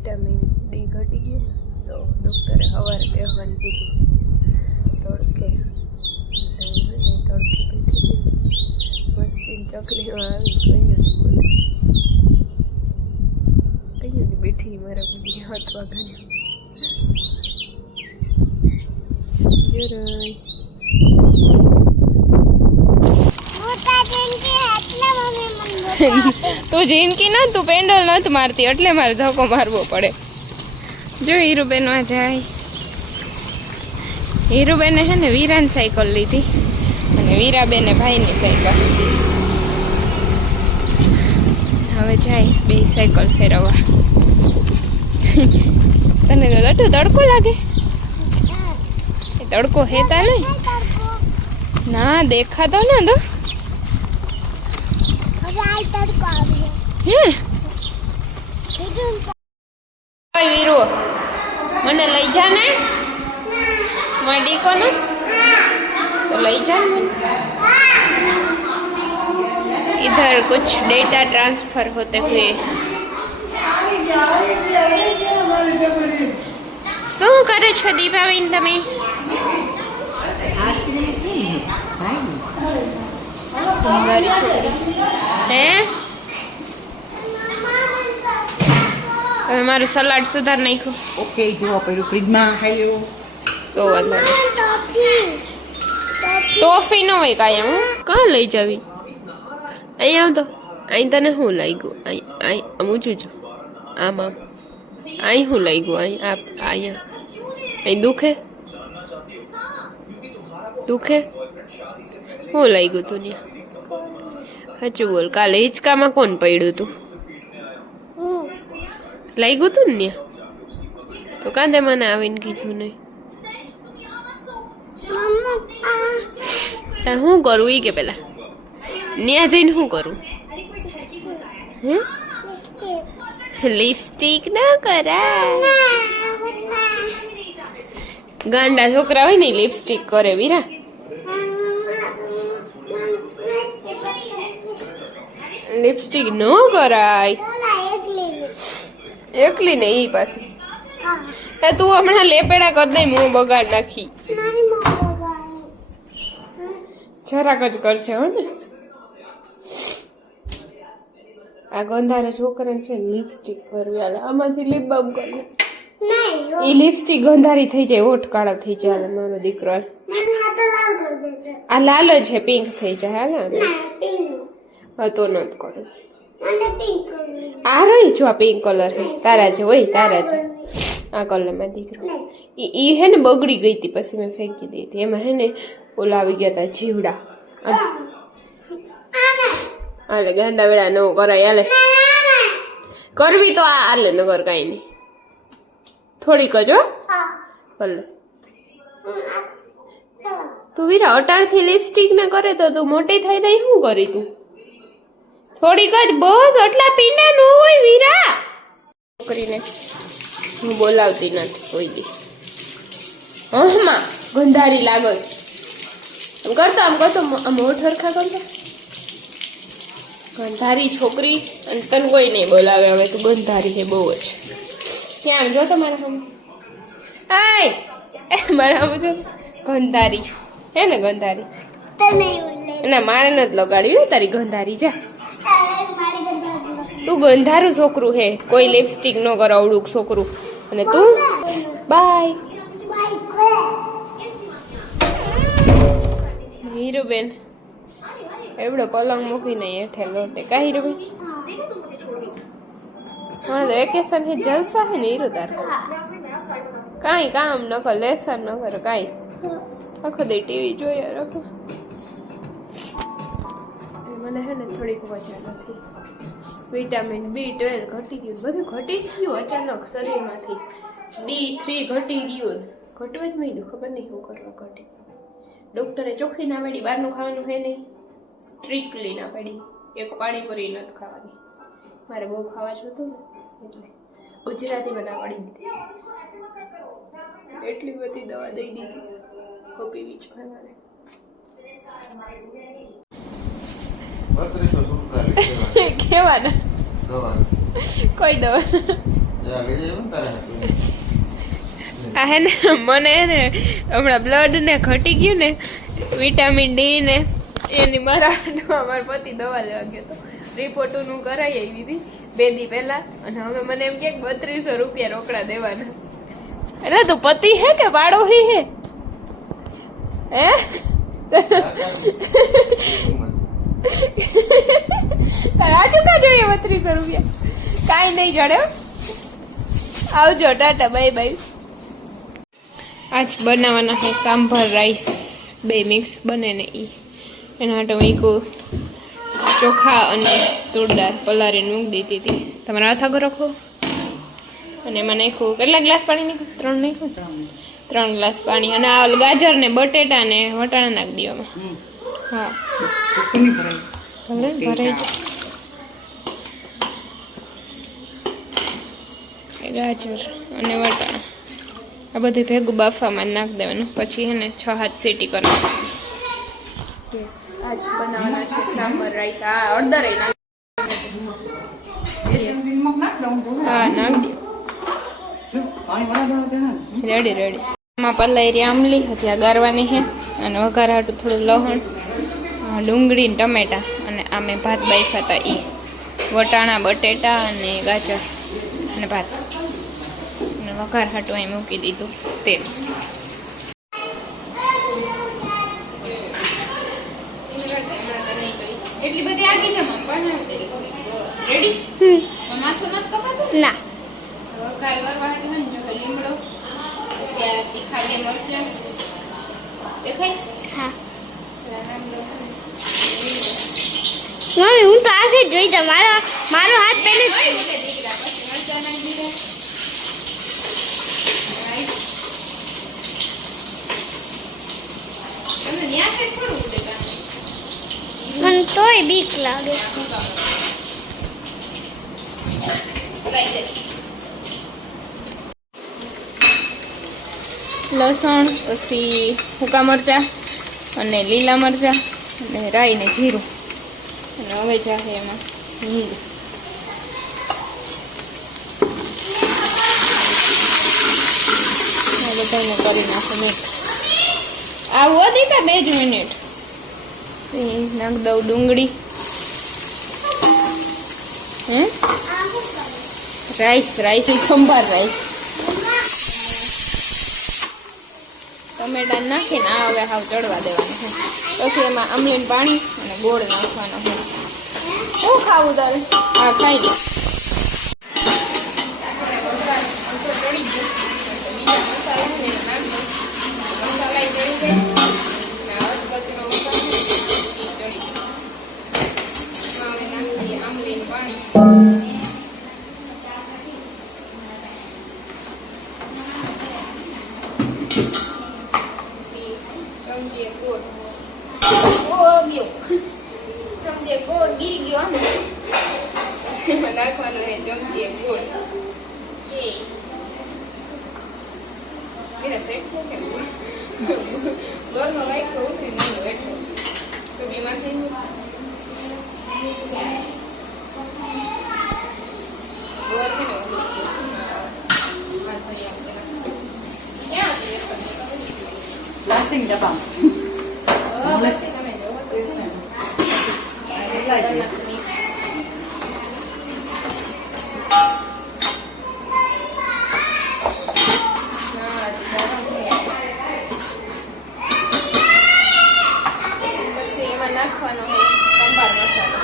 Vitamin D ઘટી ગયું તો ડૉક્ટરે સવારે બેસવાનું કીધું તડકે. તડકે બેઠી મસ્તી ચકલીમાં આવી કહ્યું નહીં બોલે કહ્યું નહીં બેઠી મારા બધી હાથ વાગાની જરાય તું જિંદગી ન તું પેન્ડલ નથી મારતી એટલે મારે ધક્કો મારવો પડે. જો હીરુબેનમાં જાય. હીરુબેને હે ને વીરાની સાયકલ લીધી અને વીરાબેને ભાઈની સાયકલ. હવે જાય બે સાયકલ ફેરવવા. તને તો લટુ તડકો લાગે? એ તડકો હેતા નહીં ના દેખાતો ના તો વીરુ મને લઈ જા ને માડી કો ને तो लई जा. इधर कुछ डेटा ट्रांसफर होते हुए શું કરો છો દીપાબેન તમે? હે હવે મારું સલાડ સુધાર નાખ્યું. ઓકે જો પેલું ફ્રીજમાં ખાઈ લેવું તો વાંધો નહીં. ટોફી ન હોય કાંઈ હું કાં લઈ જાવી? અહીં આવતો અહીં તને શું લાગ્યું? અહીં ઊંચું જો આમ આમ અહીં શું લાગ્યું? અહીં અહીંયા અહીં દુખે દુખે શું લાગ્યું તું ને? સાચું બોલ. કાલે હિંચકામાં કોણ પડ્યું તું? લાગ્યું તું ને તો કાંદે મને આવીને કીધું નહીં. શું કરું ઈ કે પેલા ન્યા જઈને શું કરું? લિપસ્ટિક ના કરાય. ગાંડા છોકરા હોય ને લિપસ્ટિક કરે વીરા. લિપસ્ટિક ન કરાય એકલી ને ઈ પાસે. તું હમણાં લેપેડા કર દઈ હું બગાડ નાખી. જરાક જ કરશે હો ને. આ ગંધારા છોકરાને છે લિપસ્ટિક કરવી હાલે. આમાંથી લિપ બામ કરવી. એ લિપસ્ટિક ગંધારી થઈ જાય ઓઠ કાળા થઈ જાય. મારો દીકરો આ લાલ જ છે પિંક થઈ જાય. હા તો નથી કરું. આ રહી જો આ પિંક કલર હે તારા છે હોય તારા છે આ કલરમાં દીકરો. ઈ હે ને બગડી ગઈ હતી પછી મેં ફેંકી દીધી. એમાં હે ને ઓલા આવી ગયા તા જીવડા. હાલે ગાંડા વેળા નવું કરાય હાલે કરવી તો આ હાલે નગર કાંઈ નહીં. થોડીક જ હો ભલે. તું વીરા અટાણથી લિપસ્ટિક ને કરે તો તું મોટી થઈ થઈ શું કરી તું? થોડીક જ બસ. આટલા પીંડા ન હોય વીરા. છોકરીને હું બોલાવતી નથી કોઈ દી. હમાં ગંધારી લાગસ. આમ કરતો આમ મોઢ હરખા કરતો. ગંધારી છોકરી અને તને કોઈ નહીં બોલાવે હવે. તું ગંધારી છે બહુ જ. ક્યાં આમ જો તો મારા હમ મારા હમ જો ગંધારી હે ને ગંધારી. ના મારે નથી લગાડવી તારી ગંધારી. જા તું ગંધારું છોકરું હે. કોઈ લિપસ્ટિક ન કરાવડું છોકરું. અને તું બાય હીરુબેન. એવડો પલંગ મૂકીને હેઠે લોટે કા હીરુબેન? હા વેકેશન હે જલસા હે ને હીરુ તારે. કાંઈ કામ ન કર લેસન ન કર કાંઈ. આખો દે ટીવી જોયા રાખો. મને હે ને થોડીક વજન નથી. વિટામિન B12 ઘટી ગયું. બધું ઘટી જ ગયું અચાનક શરીરમાંથી. D3 ઘટી ગયું. ઘટવા જ માંડ્યું. ખબર નહીં શું કરવા ઘટી. ડૉક્ટરે ચોખ્ખી ના પાડી બહારનું ખાવાનું હે નહીં. સ્ટ્રિક્ટલી ના પાડી. એક પાણીપુરી નથી ખાવાની. મારે બહુ ખાવા જોતું ને એટલે ગુજરાતીમાં ના પાડી દીધી. એટલી બધી દવા દઈ દીધી. પીવી જ મારે. કેવાના કોઈ દવા આ હે ને મને હે ને હમણાં બ્લડ ને ઘટી ગયું ને વિટામિન ડી ને એની મારા પતિ દવા લેવા ગયો તો રિપોર્ટનું કરાવી આવી હતી 2 દી પહેલા અને હવે મને એમ કે 3200 રૂપિયા રોકડા દેવાના એટલે તું પતિ હે કે વાળો હે રાજુ કા જોઈએ 3200 રૂપિયા કાંઈ નહીં જડે આવજો ટાટા બાય બાય આજ બનાવવાના છે સાંભર રાઈસ 2 મિક્સ બને ને એના માટે હું ચોખા અને તુર દાળ પલાળીને મૂકી દીધી હતી તમારે હાથ રાખો અને એમાં નાખ્યું કેટલા ગ્લાસ પાણી નાખ્યું 3 નાખ્યું 3 ગ્લાસ પાણી અને આ ગાજર ને બટેટા ને વટાણા નાખી દો એમાં હા ભરાઈ ગાજર અને વટાણા આ બધું ભેગું બાફામાં જ નાખી દેવાનું પછી એને 6-7 સીટી કરવાની આજ બનાવવાના છે સાંભર રાઈસ આ અડધર હા નાખી રેડી રેડી એમાં પલાયરી આમલી હજી ગારવાની છે અને વઘાર હાટું થોડું લહણ ડુંગળી ને ટમેટા અને આ મેં ભાત બાફ્યા હતા એ વટાણા બટેટા અને ગાજર અને ભાત અને વઘાર હાટું અહીં મૂકી દીધું તેલ એટલી બધી આગી છે મમ્મી બનાવી રેડી માથું નથી કપાતું ના વઘાર કરવા હાટું ને જો લીમડો પછી આ તીખા 2 મરચાં દેખાય હા મમ્મી હું તો આગે જોઈ જા મારો હાથ પહેલે મરચાં નાખી દીધા તમને ન્યા કે થોડું ઉડે મને તોય બીક લાગે લસણ પછી સૂકા મરચાં અને લીલા મરચાં અને રાઈ ને જીરું અને હવે જાહે એમાં હિંગ બધાને કરી નાખો મિક્સ આવું હતી કે 2 જ મિનિટ નાખ દઉં ડુંગળી રાઈસ સંભાર રાઈસ ટમેટા નાખીને આ હવે હાવ ચડવા દેવાનું છે પછી એમાં આમલીનું પાણી અને ગોળ નાખવાનો છે શું ખાવું તારે હા ખાઈ લે મસાલા ચડી જાય આમલીનું પાણી ચમચી ગોળ ગીરી ગયો આમ એમાં નાખવાનો છે ચમચી ગોળ મેરા સેટ થયો કે ગોળમાં વાઈટ કહું ને નહીં બેઠો તો બીમાર થઈ ગોળ છે ને પ્લાસ્ટિક ડબ્બા પછી એમાં નાખવાનો સંભાર મસાલો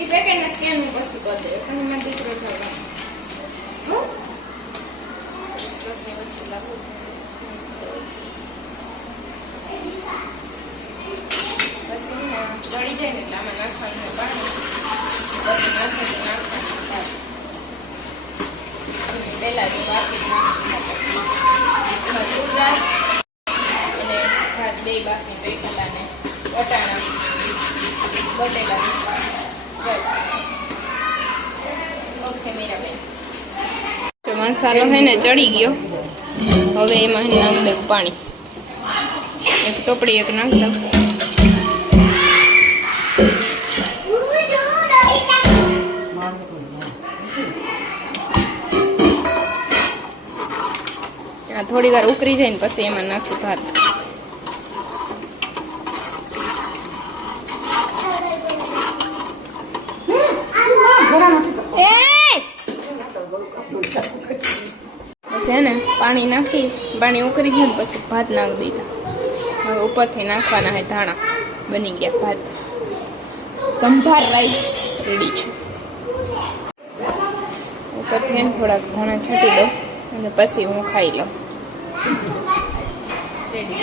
એ પેકેટના સ્કેન પછી કરી દે અને મેં દીકરો જવા ઓછી લાગુ પછી ચડી જાય ને એટલે આમાં નાખવાનું પાણી પછી નાખવાનું પહેલા તો બાકી નાખી અને ભાત બે બાકી રેખલા ને વટાણા બટેકા ઓકે મીરાબેન તો મસાલો હે ને ચડી ગયો હવે એમાં નાખ દઉં પાણી એક ટોપડી એક નાખ દઉં થોડી વાર ઉકળી જાય ને પછી એમાં નાખી ભાત પછી હે ને પાણી નાખી પાણી ઉકળી ગયું ને પછી ભાત નાખી દીધા હવે ઉપરથી નાખવાના હે ધાણા બની ગયા ભાત સંભાર રાઈસ રેડી છે ઉપરથી થોડાક ધાણા છાંટી દઉં અને પછી હું ખાઈ લઉં રેડી